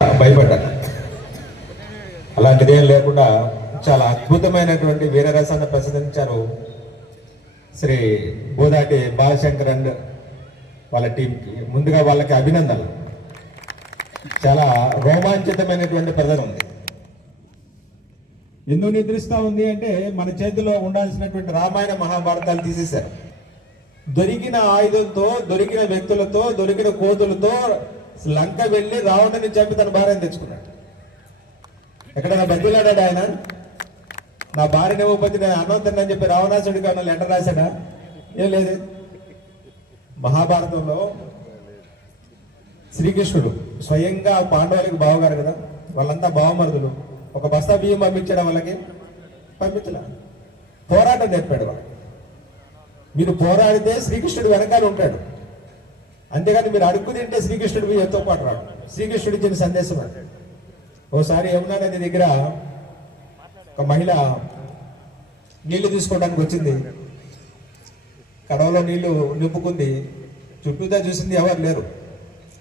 భయపడ్డాను. అలాంటిదేం లేకుండా చాలా అద్భుతమైనటువంటి వీరరసాన్ని ప్రదర్శించారు శ్రీ బోదాటి బాలశంకర్ అండ్ వాళ్ళ టీంకి. ముందుగా వాళ్ళకి అభినందనలు. చాలా రోమాంచితమైనటువంటి ప్రదర్శన ఉంది. ఎందుకు నిద్రిస్తూ ఉంది అంటే మన చేతిలో ఉండాల్సినటువంటి రామాయణ మహాభారతాలు తీసేశారు. దొరికిన ఆయుధంతో, దొరికిన వ్యక్తులతో, దొరికిన కోతులతో లంక వెళ్ళి రావణుని చంపి తన భార్యను తెచ్చుకున్నాడు. ఎక్కడైనా బతిలాడాడు ఆయన? నా భార్యని ఇవ్వకపోతే నేను అన్నం తిన్నని చెప్పి రావణాసుడికి ఏమన్నా లెటర్ రాశాడా? ఏం లేదు. మహాభారతంలో శ్రీకృష్ణుడు స్వయంగా పాండవులకి బావగారు కదా, వాళ్ళంతా బావమరుదులు. ఒక బస్తా బియ్యం పంపించడం వాళ్ళకి పంపించలే. పోరాటం నేర్పాడు వాళ్ళు. మీరు పోరాడితే శ్రీకృష్ణుడు వెనకాల ఉంటాడు, అంతేగాని మీరు అడుక్కు తింటే శ్రీకృష్ణుడు మీ ఎంతో పాటు రాడు. శ్రీకృష్ణుడు ఇచ్చిన సందేశం అంటాడు. ఓసారి యమునా నది దగ్గర ఒక మహిళ నీళ్లు తీసుకోవడానికి వచ్చింది. కడవలో నీళ్లు నింపుకుంది. చుట్టూతా చూసింది, ఎవరు లేరు.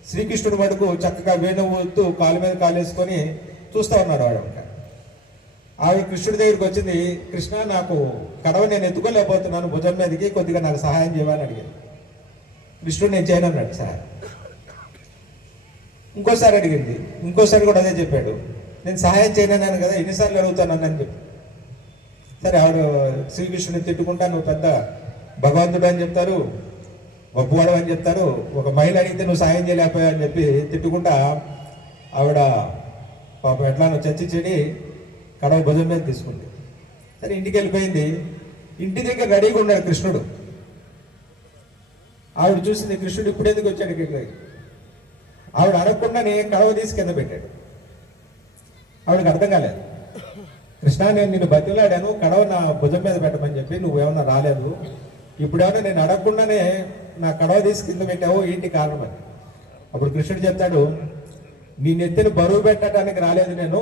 శ్రీకృష్ణుడు మటుకు చక్కగా వేణువుతూ కాలు మీద కాలేసుకొని చూస్తూ ఉన్నాడు. ఆవిడ కృష్ణుడి దగ్గరికి వచ్చింది. కృష్ణ, నాకు కడవ నేను ఎత్తుకోలేకపోతున్నాను భుజం మీదకి, కొద్దిగా నాకు సహాయం చేయమని అడిగింది. కృష్ణుడు నేను చేయను అన్నాడు సహాయం. ఇంకోసారి అడిగింది. ఇంకోసారి కూడా అదే చెప్పాడు. నేను సహాయం చేయనన్నాను కదా, ఎన్నిసార్లు అడుగుతానని అని చెప్పి. సరే, ఆవిడ శ్రీకృష్ణుడిని తిట్టుకుంటా, నువ్వు పెద్ద భగవంతుడు అని చెప్తారు, గొప్పవాడు అని చెప్తారు, ఒక మహిళ అడిగితే నువ్వు సహాయం చేయలేకపోయావు అని చెప్పి తిట్టుకుంటా ఆవిడ పాపం ఎట్లా చచ్చి చెడి కడవ భుజం మీద తీసుకుంది. సరే, ఇంటికి వెళ్ళిపోయింది. ఇంటి దగ్గర రెడీగా ఉన్నాడు కృష్ణుడు. ఆవిడ చూసింది, కృష్ణుడు ఇప్పుడు ఎందుకు వచ్చాడు ఇక్కడికి? ఆవిడ అడగకుండానే కడవ తీసి కింద పెట్టాడు. ఆవిడకి అర్థం కాలేదు. కృష్ణ, నేను నిన్ను బతిలాడాను కడవ నా భుజం మీద పెట్టమని చెప్పి, నువ్వేమన్నా రాలేదు. ఇప్పుడేమన్నా నేను అడగకుండానే నా కడవ తీసి కింద పెట్టావు, ఏంటి కారణం అని. అప్పుడు కృష్ణుడు చెప్తాడు, నీ నెత్తిని బరువు పెట్టడానికి రాలేదు నేను,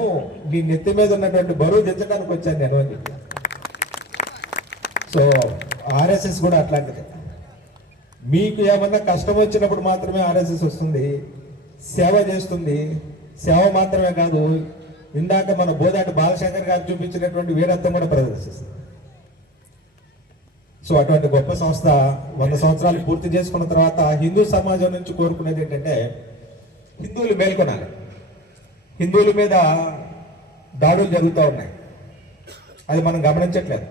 నీ నెత్తి మీద ఉన్నటువంటి బరువు దించడానికి వచ్చాను నేను అని చెప్పి. సో ఆర్ఎస్ఎస్ కూడా అట్లాంటిది. మీకు ఏమన్నా కష్టం వచ్చినప్పుడు మాత్రమే ఆర్ఎస్ఎస్ వస్తుంది, సేవ చేస్తుంది. సేవ మాత్రమే కాదు, ఇందాక మన బోదాటి బాలశంకర్ గారు చూపించినటువంటి వీరత్వం కూడా ప్రదర్శిస్తుంది. సో అటువంటి గొప్ప సంస్థ 100 సంవత్సరాలు పూర్తి చేసుకున్న తర్వాత హిందూ సమాజం నుంచి కోరుకునేది ఏంటంటే, హిందువులు మేల్కొనాలి. హిందువుల మీద దాడులు జరుగుతూ ఉన్నాయి, అది మనం గమనించట్లేదు.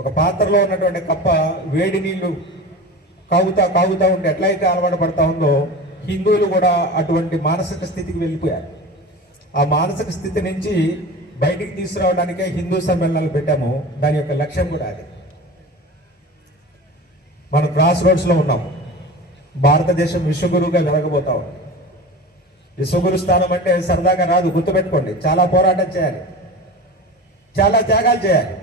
ఒక పాత్రలో ఉన్నటువంటి కప్ప వేడి నీళ్లు కాగుతా ఉంటే ఎట్లయితే అలవాటు పడతా ఉందో, హిందువులు కూడా అటువంటి మానసిక స్థితికి వెళ్ళిపోయారు. ఆ మానసిక స్థితి నుంచి బయటికి తీసుకురావడానికే హిందూ సమ్మేళనాలు పెట్టాము. దాని యొక్క లక్ష్యం కూడా అది. మనం క్రాస్ రోడ్స్లో ఉన్నాము. భారతదేశం విశ్వగురువుగా వెలగబోతా ఉంది. విశ్వగురు స్థానం అంటే సరదాగా రాదు, గుర్తుపెట్టుకోండి. చాలా పోరాటం చేయాలి, చాలా త్యాగాలు చేయాలి.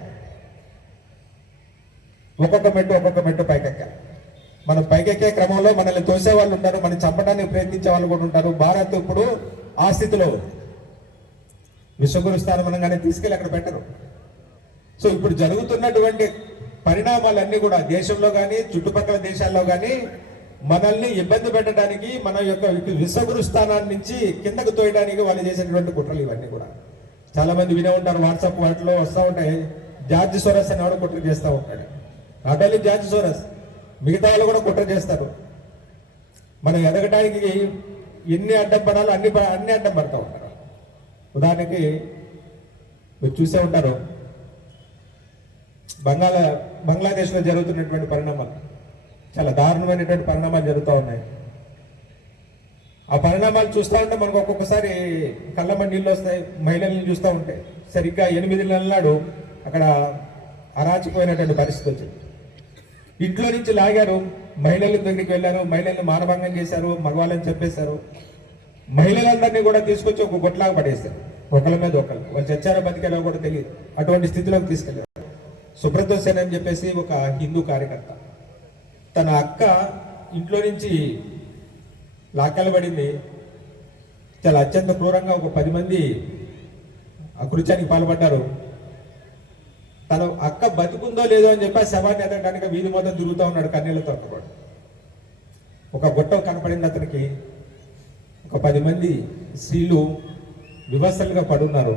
ఒక్కొక్క మెట్టు పైకెక్కాలి. మనం పైకెక్కే క్రమంలో మనల్ని తోసే వాళ్ళు ఉంటారు, మనం చంపడానికి ప్రయత్నించే వాళ్ళు కూడా ఉంటారు. భారత్ ఇప్పుడు ఆ స్థితిలో ఉంది. విశ్వగురు స్థానం అనగానే తీసుకెళ్ళి అక్కడ పెట్టరు. సో ఇప్పుడు జరుగుతున్నటువంటి పరిణామాలన్నీ కూడా దేశంలో కానీ చుట్టుపక్కల దేశాల్లో కానీ మనల్ని ఇబ్బంది పెట్టడానికి, మన యొక్క విశ్వగురు స్థానాన్ని నుంచి కిందకు తోయడానికి వాళ్ళు చేసేటువంటి కుట్రలు ఇవన్నీ కూడా. చాలా మంది వినే ఉంటారు, వాట్సాప్ వాటిలో వస్తూ ఉంటాయి. జార్జ్ సోరస్ అని ఎవడో కుట్ర చేస్తూ ఉంటాడు. నాట్ ఓన్లీ జార్జ్ సోరస్, మిగతా వాళ్ళు కూడా కుట్ర చేస్తారు. మనం ఎదగడానికి ఎన్ని అడ్డం పడాలో అన్ని అడ్డం పడతా ఉంటారు. ఉదాహరణకి మీరు చూసే ఉంటారు, బంగ్లాదేశ్లో జరుగుతున్నటువంటి పరిణామాలు, చాలా దారుణమైనటువంటి పరిణామాలు జరుగుతూ ఉన్నాయి. ఆ పరిణామాలు చూస్తూ ఉంటే మనకు ఒక్కొక్కసారి కళ్ళమ్మ నీళ్ళు వస్తాయి. మహిళల్ని చూస్తూ ఉంటే సరిగ్గా 8 నెలల నాడు అక్కడ అరాచిపోయినటువంటి పరిస్థితి వచ్చింది. ఇంట్లో నుంచి లాగారు, మహిళల దగ్గరికి వెళ్ళారు, మహిళల్ని మానభంగం చేశారు, మగవాళ్ళని చెప్పేశారు. మహిళలందరినీ కూడా తీసుకొచ్చి ఒక గొట్లాగా పడేశారు, ఒకళ్ళ మీద ఒకళ్ళు. వాళ్ళు చచ్చారో బతికేలో కూడా తెలియదు, అటువంటి స్థితిలోకి తీసుకెళ్లారు. సుబ్రతో సేన్ అని చెప్పేసి ఒక హిందూ కార్యకర్త, తన అక్క ఇంట్లో నుంచి లాక్కెళ్ళబడింది. చాలా అత్యంత క్రూరంగా ఒక 10 మంది ఆ కృత్యానికి పాల్పడ్డారు. తన అక్క బతుకుందో లేదో అని చెప్పి ఆ శవాన్ని ఎదగడానికి వీధి మొత్తం తిరుగుతూ ఉన్నాడు కన్నీళ్లతో. ఒక గుట్ట కనపడింది అతనికి. ఒక 10 మంది స్త్రీలు వివస్థలుగా పడున్నారు.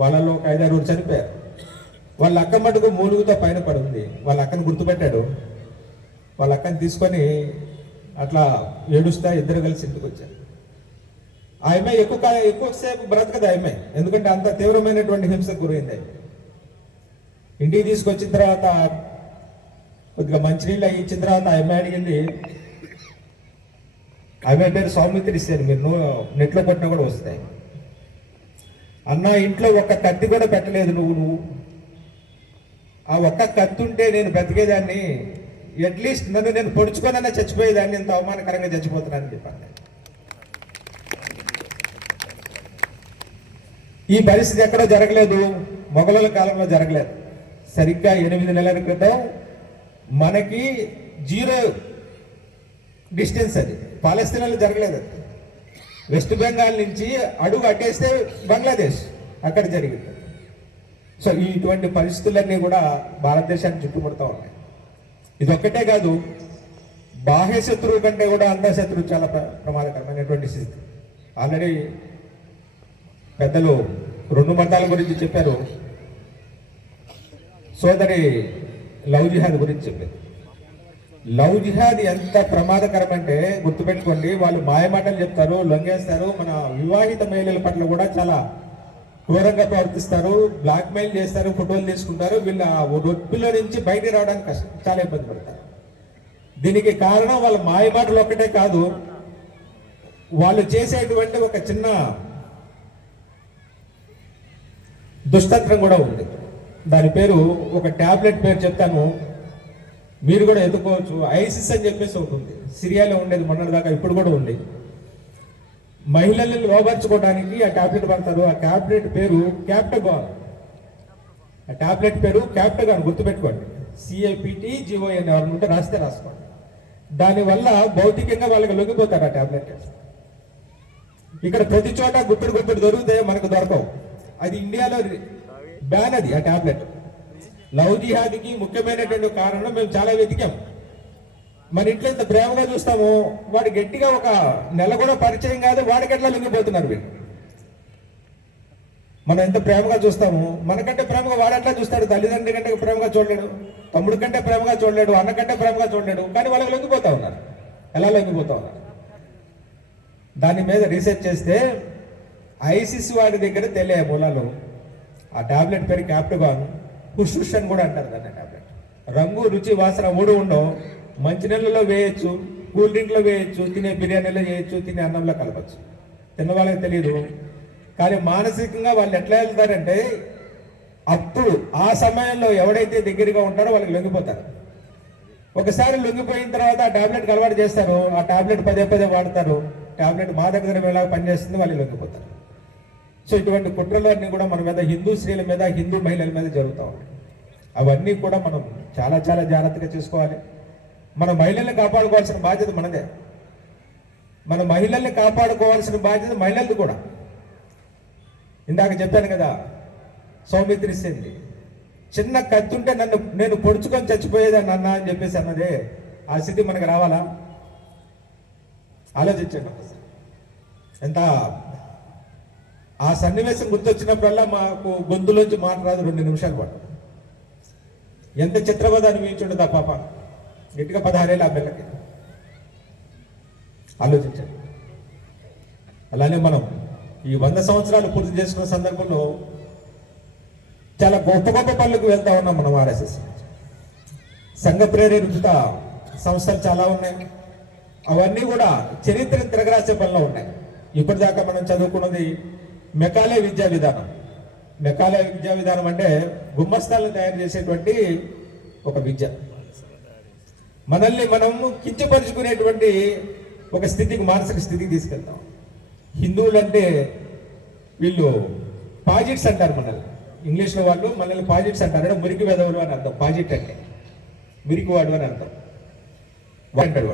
వాళ్ళలో ఒక 5-6 చనిపోయారు. వాళ్ళ అక్క మటుకు మూలుగుతో పైన పడుంది. వాళ్ళ అక్కను గుర్తుపెట్టాడు. వాళ్ళ అక్కని తీసుకొని అట్లా ఏడుస్తా ఇద్దరు కలిసి ఇంటికి వచ్చారు. ఆమె ఎక్కువసేపు బ్రతకదు ఆమె, ఎందుకంటే అంత తీవ్రమైనటువంటి హింసకు గురైంది. ఇంటికి తీసుకొచ్చిన తర్వాత కొద్దిగా మంచినీళ్ళు ఇచ్చిన తర్వాత ఆమె అడిగింది, ఆమె పేరు సౌమిత్రి ఇస్తాను, మీరు నెట్లో కొట్టినా కూడా వస్తాయి. అన్న ఇంట్లో ఒక్క కత్తి కూడా పెట్టలేదు నువ్వు ఆ ఒక్క కత్తి ఉంటే నేను బ్రతికేదాన్ని, అట్లీస్ట్ నన్ను నేను పొడుచుకోనన్నా చచ్చిపోయేదాన్ని, ఇంత అవమానకరంగా చచ్చిపోతున్నానని చెప్పాను. ఈ పరిస్థితి ఎక్కడో జరగలేదు, మొఘలుల కాలంలో జరగలేదు. సరిగ్గా 8 నెలల క్రితం మనకి 0 డిస్టెన్స్, అది పాలస్తీనాలో జరగలేదు. అది వెస్ట్ బెంగాల్ నుంచి అడుగు అట్టేస్తే బంగ్లాదేశ్ అక్కడ జరిగింది. సో ఇటువంటి పరిస్థితులన్నీ కూడా భారతదేశాన్ని చుట్టుముడుతూ ఉన్నాయి. ఇది ఒక్కటే కాదు, బాహ్య శత్రువు కంటే కూడా అంతఃశత్రువు చాలా ప్రమాదకరమైనటువంటి స్థితి. ఆల్రెడీ పెద్దలు 2 మతాల గురించి చెప్పారు. సోదరి లవ్ జిహాద్ గురించి చెప్పారు. లవ్ జిహాద్ ఎంత ప్రమాదకరం అంటే గుర్తుపెట్టుకోండి, వాళ్ళు మాయమాటలు చెప్తారు, లొంగేస్తారు, మన వివాహిత మహిళల పట్ల కూడా చాలా క్రూరంగా ప్రవర్తిస్తారు, బ్లాక్మెయిల్ చేస్తారు, ఫోటోలు తీసుకుంటారు. వీళ్ళ రొప్పిలో నుంచి బయట రావడానికి కష్టం, చాలా ఇబ్బంది పడతారు. దీనికి కారణం వాళ్ళ మాయమాటలు ఒక్కటే కాదు, వాళ్ళు చేసేటువంటి ఒక చిన్న దుష్టత్వం కూడా ఉంది. దాని పేరు, ఒక ట్యాబ్లెట్ పేరు చెప్తాను, మీరు కూడా ఎత్తుకోవచ్చు. ఐసిస్ అని చెప్పేసి ఒకటి ఉంది, సిరియాలో ఉండేది మొన్నటిదాకా, ఇప్పుడు కూడా ఉంది. మహిళల్ని లోపరుచుకోవడానికి ఆ ట్యాబ్లెట్ పడతారు. ఆ ట్యాబ్లెట్ పేరు క్యాప్టగాన్. ఆ ట్యాబ్లెట్ పేరు క్యాప్టగాన్, గుర్తుపెట్టుకోండి. CAPTGON, ఎవరు ఉంటే రాస్తే రాసుకోండి. దానివల్ల భౌతికంగా వాళ్ళకి లొంగిపోతారు ఆ ట్యాబ్లెట్. ఇక్కడ ప్రతి చోట గుప్పెడు దొరికితే మనకు దొరకవు. అది ఇండియాలో బ్యాన్, అది ఆ ట్యాబ్లెట్. లవ్ జిహాద్కి ముఖ్యమైనటువంటి కారణం మేము చాలా వెతికాం. మన ఇంట్లో ఇంత ప్రేమగా చూస్తాము, వాడు గట్టిగా ఒక నెల కూడా పరిచయం కాదు, వాడికి ఎట్లా లొంగిపోతున్నారు వీళ్ళు. మనం ఎంత ప్రేమగా చూస్తాము, మనకంటే ప్రేమగా వాడు ఎట్లా చూస్తాడు. తల్లిదండ్రుల కంటే ప్రేమగా చూడలేడు, తమ్ముడి కంటే ప్రేమగా చూడలేడు, అన్న కంటే ప్రేమగా చూడలేడు, కానీ వాళ్ళకి లొంగిపోతా ఉన్నారు. ఎలా లొంగిపోతా ఉన్నారు? దాని మీద రీసెర్చ్ చేస్తే ఐసిస్ వాడి దగ్గర తెలియ మూలాలు. ఆ టాబ్లెట్ పేరు క్యాప్టగాన్. హుషుష్ అని కూడా అంటారు దాన్ని. టాబ్లెట్ రంగు, రుచి, వాసన 3 ఉండవు. మంచినీళ్ళలో వేయచ్చు, కూల్ డ్రింక్లో వేయచ్చు, తినే బిర్యానీలో చేయొచ్చు, తినే అన్నంలో కలపచ్చు. తిన్న వాళ్ళకి తెలియదు, కానీ మానసికంగా వాళ్ళు ఎట్లా వెళ్తారంటే, అప్పుడు ఆ సమయంలో ఎవడైతే దగ్గరగా ఉంటారో వాళ్ళకి లొంగిపోతారు. ఒకసారి లొంగిపోయిన తర్వాత ఆ టాబ్లెట్ అలవాటు చేస్తారు, ఆ టాబ్లెట్ పదే వాడతారు. టాబ్లెట్ మాదక ద్రవ్యం ఎలా పనిచేస్తుంది, వాళ్ళు లొంగిపోతారు. సో ఇటువంటి కుట్రలు అన్నీ కూడా మన మీద, హిందూ స్త్రీల మీద, హిందూ మహిళల మీద జరుగుతూ ఉన్నాయి. అవన్నీ కూడా మనం చాలా జాగ్రత్తగా చేసుకోవాలి. మన మహిళల్ని కాపాడుకోవాల్సిన బాధ్యత మనదే. మన మహిళల్ని కాపాడుకోవాల్సిన బాధ్యత మహిళలది కూడా. ఇందాక చెప్పాను కదా, సౌమిత్రి సింగ్ చిన్న కత్తి ఉంటే నేను పొడుచుకొని చచ్చిపోయేదాన్ని అన్న అని చెప్పేసి అన్నదే. ఆ స్థితి మనకు రావాలా? ఆలోచించండి ఒకసారి. ఎంత ఆ సన్నివేశం గుర్తొచ్చినప్పుడల్లా మాకు గొంతులోంచి మాట రాదు. 2 నిమిషాల పాటు ఎంత చిత్రవద అనిపించుండదు ఆ పాప. గట్టిగా 16 ఏళ్ళ ఆ పిల్లకి. ఆలోచించండి. అలానే మనం ఈ 100 సంవత్సరాలు పూర్తి చేసుకున్న సందర్భంలో చాలా గొప్ప పనులకు వెళ్తా ఉన్నాం మనం. RSS సంఘ ప్రేరేపిత సంస్థలు చాలా ఉన్నాయి. అవన్నీ కూడా చరిత్రను తిరగరాసే పనిలో ఉన్నాయి. ఇప్పటిదాకా మనం చదువుకున్నది మెకాలే విద్యా విధానం. మెకాలే విద్యా విధానం అంటే గుమ్మస్తాలను తయారు చేసేటువంటి ఒక విద్య. మనల్ని మనం కించపరుచుకునేటువంటి ఒక స్థితికి, మానసిక స్థితికి తీసుకెళ్తాం. హిందువులు అంటే వీళ్ళు పాజిట్స్ అంటారు మనల్ని. ఇంగ్లీష్లో వాళ్ళు మనల్ని పాజిట్స్ అంటారు. అంటే మురికి వెదవులు అని అర్థం. పాజిట్ అంటే మురికివాడు అని అర్థం. అంటాడు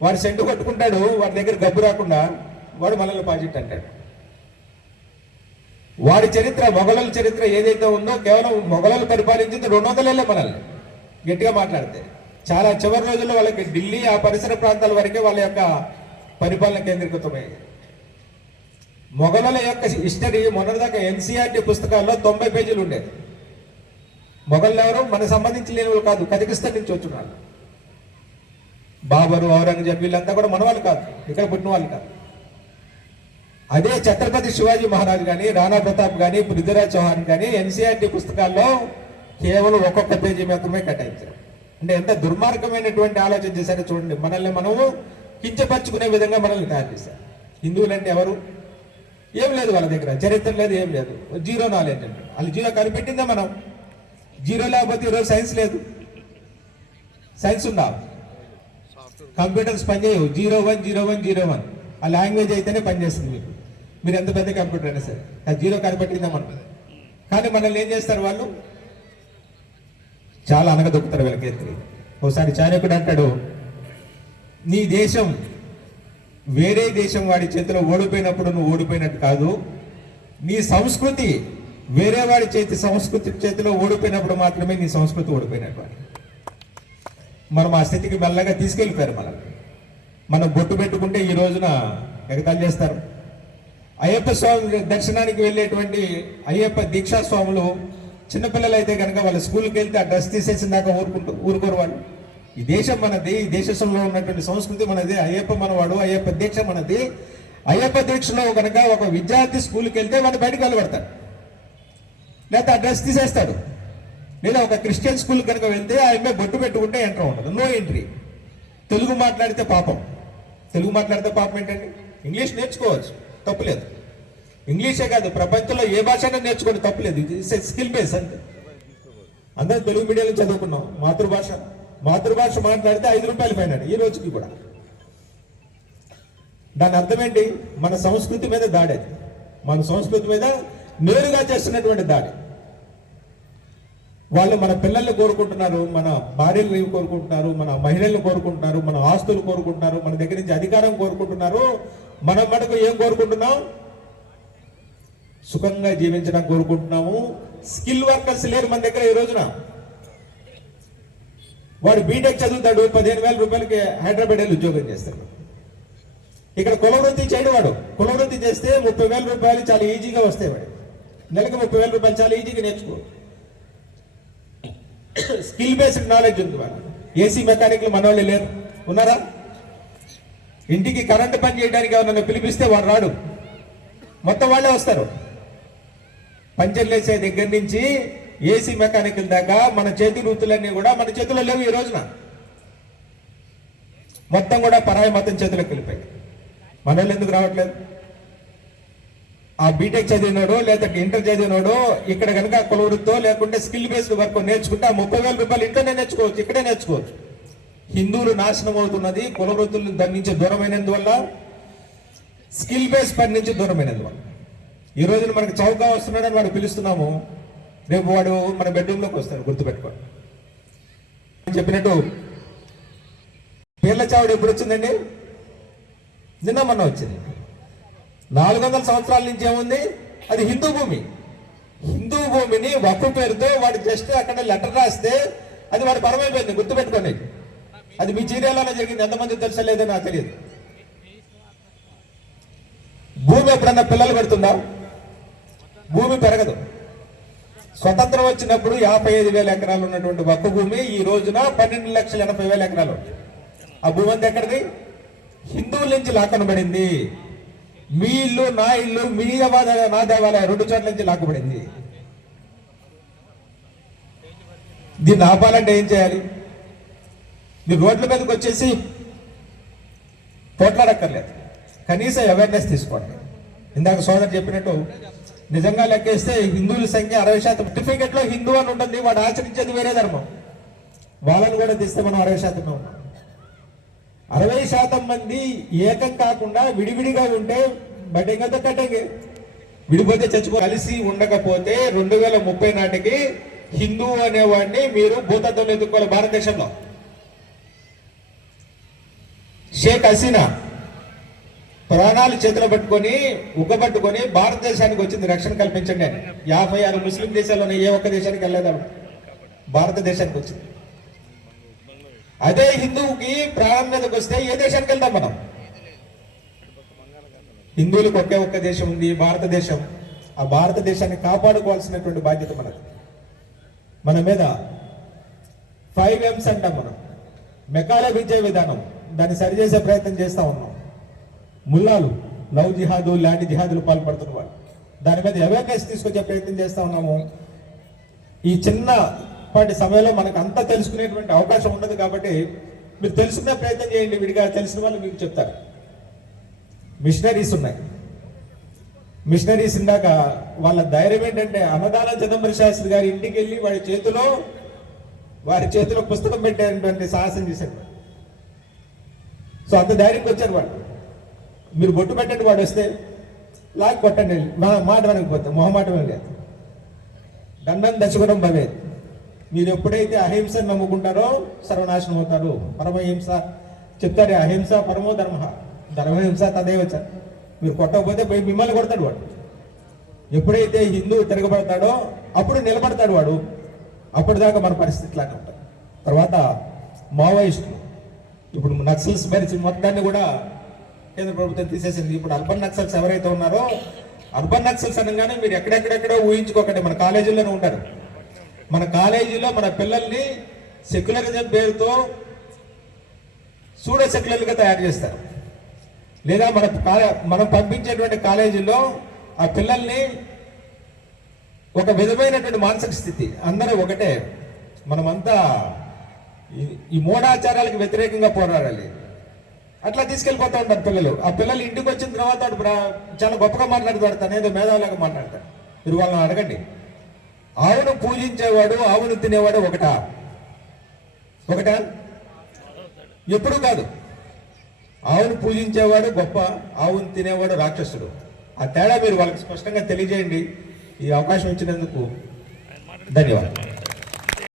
వాడు సెంటు కొట్టుకుంటాడు, వాడి దగ్గర గబ్బు రాకుండా వాడు మనల్ని పాజిట్ అంటాడు. వాడి చరిత్ర, మొఘలుల చరిత్ర ఏదైతే ఉందో, కేవలం మొఘలులు పరిపాలించింది 200 ఏళ్ళే మనల్ని. గట్టిగా మాట్లాడితే చాలా చివరి రోజుల్లో వాళ్ళకి ఢిల్లీ, ఆ పరిసర ప్రాంతాల వరకే వాళ్ళ యొక్క పరిపాలన కేంద్రీకృతమైంది. మొఘలుల యొక్క హిస్టరీ మొన్నటిదాకా ఎన్సీఆర్టీ పుస్తకాల్లో 90 పేజీలు ఉండేది. మొఘలు ఎవరు మనకు సంబంధించి లేని వాళ్ళు కాదు, కజకిస్తాన్ నుంచి వచ్చున్నారు. బాబరు, ఔరంగజేబ్ వీళ్ళంతా కూడా మన వాళ్ళు కాదు, ఇక్కడ పుట్టిన వాళ్ళు కాదు. అదే ఛత్రపతి శివాజీ మహారాజ్ కానీ, రాణా ప్రతాప్ కానీ, పృథ్వీరాజ్ చౌహాన్ కానీ ఎన్సీఆర్టీ పుస్తకాల్లో కేవలం ఒక్కొక్క పేజీ మాత్రమే కేటాయించారు. అంటే ఎంత దుర్మార్గమైనటువంటి ఆలోచన చేశారో చూడండి. మనల్ని మనము కించపరుచుకునే విధంగా మనల్ని తయారు చేశారు. హిందువులు అంటే ఎవరు? ఏం లేదు వాళ్ళ దగ్గర, చరిత్ర లేదు, ఏం లేదు, జీరో నాలెడ్జ్ అంటే. వాళ్ళు జీరో కనిపెట్టిందే మనం. జీరో లేకపోతే ఈరోజు సైన్స్ లేదు. సైన్స్ ఉందా? కంప్యూటర్స్ పనిచేయవు. 010101 ఆ లాంగ్వేజ్ అయితేనే పనిచేస్తుంది మీకు. మీరు ఎంత పెద్ద కంప్యూటర్ అయినా సరే ఆ జీరో కనిపెట్టిందా మనం. కానీ మనల్ని ఏం చేస్తారు వాళ్ళు? చాలా అనగదొక్కుతారు వీళ్ళకి ఎత్తి. ఒకసారి చాణక్యుడు అంటాడు, నీ దేశం వేరే దేశం వాడి చేతిలో ఓడిపోయినప్పుడు నువ్వు ఓడిపోయినట్టు కాదు, నీ సంస్కృతి వేరే వాడి సంస్కృతి చేతిలో ఓడిపోయినప్పుడు మాత్రమే నీ సంస్కృతి ఓడిపోయినట్టు. మనం ఆ స్థితికి మెల్లగా తీసుకెళ్ళిపోయారు. మనం బొట్టు పెట్టుకుంటే ఈ రోజున ఎగతాళి చేస్తారు. అయ్యప్ప స్వామి దర్శనానికి వెళ్ళేటువంటి అయ్యప్ప దీక్షా స్వాములు చిన్నపిల్లలు అయితే కనుక వాళ్ళ స్కూల్కి వెళ్తే ఆ డ్రెస్ తీసేసిన దాకా ఊరుకోరు వాళ్ళు. ఈ దేశం మనది, ఈ దేశంలో ఉన్నటువంటి సంస్కృతి మనది, అయ్యప్ప మనవాడు, అయ్యప్ప దీక్ష మనది. అయ్యప్ప దీక్షలో కనుక ఒక విద్యార్థి స్కూల్కి వెళ్తే వాడు బయటకు వెళ్ళబడతాడు, లేకపోతే ఆ డ్రెస్ తీసేస్తాడు. లేదా ఒక క్రిస్టియన్ స్కూల్ కనుక వెళ్తే ఆ అమ్మాయి బొట్టు పెట్టుకుంటే ఎంటర్ ఉండదు, నో ఎంట్రీ. తెలుగు మాట్లాడితే పాపం. తెలుగు మాట్లాడితే పాపం ఏంటండి? ఇంగ్లీష్ నేర్చుకోవచ్చు, తప్పులేదు. ఇంగ్లీషే కాదు, ప్రపంచంలో ఏ భాషైనా నేర్చుకోండి, తప్పులేదు. ఇది స్కిల్ బేస్ అంతే. అందరూ తెలుగు మీడియంలో చదువుకున్నాం. మాతృభాష మాట్లాడితే 5 రూపాయలు ఫైన్ ఈ రోజుకి కూడా. దాని అర్థం ఏంటి? మన సంస్కృతి మీద దాడి. మన సంస్కృతి మీద నేరుగా చేస్తున్నటువంటి దాడి. వాళ్ళు మన పిల్లల్ని కోరుకుంటున్నారు, మన భార్యలను కోరుకుంటున్నారు, మన మహిళలను కోరుకుంటున్నారు, మన ఆస్తులు కోరుకుంటున్నారు, మన దగ్గర నుంచి అధికారం కోరుకుంటున్నారు. మనం మనకు ఏం కోరుకుంటున్నాం? సుఖంగా జీవించడం కోరుకుంటున్నాము. స్కిల్ వర్కర్స్ లేరు మన దగ్గర ఈ రోజున. వాడు బీటెక్ చదువుతాడు, 15,000 రూపాయలకి హైదరాబాద్ వెళ్ళి ఉద్యోగం చేస్తాడు. ఇక్కడ కులవృత్తి చేయడు. వాడు కులవృత్తి చేస్తే 30,000 రూపాయలు చాలా ఈజీగా వస్తాయి. వాడు నెలకు 30,000 రూపాయలు చాలా ఈజీగా నేర్చుకో. స్కిల్ బేస్డ్ నాలెడ్జ్ ఉంది. వాళ్ళు ఏసీ మెకానిక్లు మన వాళ్ళు లేరు, ఉన్నారా? ఇంటికి కరెంటు పని చేయడానికి ఎవరన్నా పిలిపిస్తే వాడు రాడు, మొత్తం వాళ్ళే వస్తారు. పంచర్లు వేసే దగ్గర నుంచి ఏసీ మెకానికల్ దాకా మన చేతి వృత్తులన్నీ కూడా మన చేతిలో లేవు ఈ రోజున. మొత్తం కూడా పరాయి మతం చేతిలోకి వెళ్ళిపోయాయి. మన వాళ్ళు ఎందుకు రావట్లేదు? ఆ బీటెక్ చదివినోడు లేదా ఇంటర్ చదివినోడు ఇక్కడ కనుక కులవృత్తో లేకుంటే స్కిల్ బేస్డ్ వర్క్ నేర్చుకుంటే ఆ 30,000 రూపాయలు ఇంట్లోనే నేర్చుకోవచ్చు, ఇక్కడే నేర్చుకోవచ్చు. హిందువులు నాశనం అవుతున్నది కులవృత్తులను దాని నుంచి దూరమైనందువల్ల, స్కిల్ బేస్ పని నుంచి దూరమైనందువల్ల. ఈ రోజున మనకి చౌకగా వస్తున్నాడని వాడు పిలుస్తున్నాము, రేపు వాడు మన బెడ్రూమ్లోకి వస్తాడు. గుర్తుపెట్టుకోండి. చెప్పినట్టు పీర్ల చావుడు ఎప్పుడు వచ్చిందండి? నిన్న మొన్న వచ్చింది. 400 సంవత్సరాల నుంచి ఏముంది? అది హిందూ భూమి. హిందూ భూమిని వక్ఫ్ పేరుతో వాడు జస్ట్ అక్కడ లెటర్ రాస్తే అది వాడు పరమైపోయింది. గుర్తుపెట్టుకోండి. అది మీ చీరాలోనే జరిగింది. ఎంతమంది తెలుసా లేదో నాకు తెలియదు. భూమి ఎప్పుడన్నా పిల్లలు పెడుతుందా? భూమి పెరగదు. స్వతంత్రం వచ్చినప్పుడు 55,000 ఎకరాలు ఉన్నటువంటి వక్ఫ్ భూమి ఈ రోజున 12,80,000 ఎకరాలు. ఆ భూమి అంతా ఎక్కడిది? హిందువుల నుంచి లాక్కనబడింది. మీ ఇల్లు, నా ఇల్లు, మీ దేవాలయం, నా దేవాలయం 2 చోట్ల నుంచి లాక్కబడింది. దీన్ని ఆపాలంటే ఏం చేయాలి? మీరు రోడ్ల మీదకి వచ్చేసి పోట్లాడక్కర్లేదు, కనీసం అవేర్నెస్ తీసుకోండి. ఇందాక సోదరు చెప్పినట్టు నిజంగా లెక్కేస్తే హిందువుల సంఖ్య 60%. సర్టిఫికెట్ లో హిందూ అని ఉంటుంది, వాడు ఆచరించేది వేరే ధర్మం. వాళ్ళని కూడా తీస్తే మనం 60% ఉన్నాం. 60% మంది ఏకం కాకుండా విడివిడిగా ఉంటే బడ్డెంగతో కట్టంగి, విడిపోతే చచ్చిపో. కలిసి ఉండకపోతే 2030 నాటికి హిందూ అనేవాడిని మీరు భూతత్వంలో ఎదుర్కోవాలి. భారతదేశంలో షేక్ హసీనా ప్రాణాలు చేతిలో పట్టుకొని ఉగ్గబట్టుకొని భారతదేశానికి వచ్చింది రక్షణ కల్పించండి అని. 56 ముస్లిం దేశాల్లోనే ఏ ఒక్క దేశానికి వెళ్ళలేదు, భారతదేశానికి వచ్చింది. అదే హిందువుకి ప్రాణం మీదకి వస్తే ఏ దేశానికి వెళ్తాం మనం? హిందువులకు ఒకే ఒక్క దేశం ఉంది, భారతదేశం. ఆ భారతదేశాన్ని కాపాడుకోవాల్సినటువంటి బాధ్యత మనది. మన మీద 5Ms అంటాం మనం. మెకాల విద్యా విధానం, దాన్ని సరిచేసే ప్రయత్నం చేస్తూ ఉన్నాం. ముల్లాలు లవ్ జిహాదు, ల్యాండ్ జిహాదులు పాల్పడుతున్న వాళ్ళు, దాని మీద అవేర్నెస్ తీసుకొచ్చే ప్రయత్నం చేస్తూ ఉన్నాము. ఈ చిన్నపాటి సమయంలో మనకు అంతా తెలుసుకునేటువంటి అవకాశం ఉండదు కాబట్టి మీరు తెలుసుకునే ప్రయత్నం చేయండి. విడిగా తెలిసిన వాళ్ళు మీకు చెప్తారు. మిషనరీస్ ఉన్నాయి. మిషనరీస్ ఇందాక వాళ్ళ ధైర్యం ఏంటంటే అన్నదాన చిదంబర శాస్త్రి గారి ఇంటికి వెళ్ళి వారి చేతిలో పుస్తకం పెట్టేటువంటి సాహసం చేశాడు. సో అంత ధైర్యంగా వచ్చారు వాళ్ళు. మీరు బొట్టు పెట్టండి, వాడు వస్తే లాగి కొట్టండి, మాట వెనకపోతే మొహమాటమే లేదు. దండం దశగుణం భవేత్. మీరు ఎప్పుడైతే అహింసను నమ్ముకుంటారో సర్వనాశనం అవుతారు. పరమహింస చెప్తారే, అహింస పరమో ధర్మ, ధర్మహింస తదేవచ. మీరు కొట్టకపోతే మిమ్మల్ని కొడతాడు వాడు. ఎప్పుడైతే హిందువు తిరగబడతాడో అప్పుడు నిలబడతాడు వాడు. అప్పటిదాకా మన పరిస్థితి లాగా ఉంటుంది. తర్వాత మావోయిస్టులు, ఇప్పుడు నక్సల్స్ మరి మొత్తాన్ని కూడా కేంద్ర ప్రభుత్వం తీసేసింది. ఇప్పుడు అర్బన్ నక్సల్స్ ఎవరైతే ఉన్నారో, అర్బన్ నక్సల్స్ అనగానే మీరు ఎక్కడెక్కడెక్కడో ఊహించుకోకండి. మన కాలేజీల్లోనే ఉంటారు. మన కాలేజీలో మన పిల్లల్ని సెక్యులరిజం పేరుతో సూడో సెక్యులర్గా తయారు చేస్తారు. లేదా మనం పంపించేటువంటి కాలేజీలో ఆ పిల్లల్ని ఒక విధమైనటువంటి మానసిక స్థితి, అందరూ ఒకటే, మనమంతా ఈ మూఢాచారాలకు వ్యతిరేకంగా పోరాడాలి, అట్లా తీసుకెళ్ళిపోతూ ఉంటారు పిల్లలు. ఆ పిల్లలు ఇంటికి వచ్చిన తర్వాత చాలా గొప్పగా మాట్లాడతాడు, తనేదో మేధావులాగా మాట్లాడతాడు. మీరు వాళ్ళని అడగండి, ఆవును పూజించేవాడు ఆవును తినేవాడు ఒకటా? ఎప్పుడు కాదు. ఆవును పూజించేవాడు గొప్ప, ఆవును తినేవాడు రాక్షసుడు. ఆ తేడా మీరు వాళ్ళకి స్పష్టంగా తెలియజేయండి. ఈ అవకాశం ఇచ్చినందుకు ధన్యవాదాలు.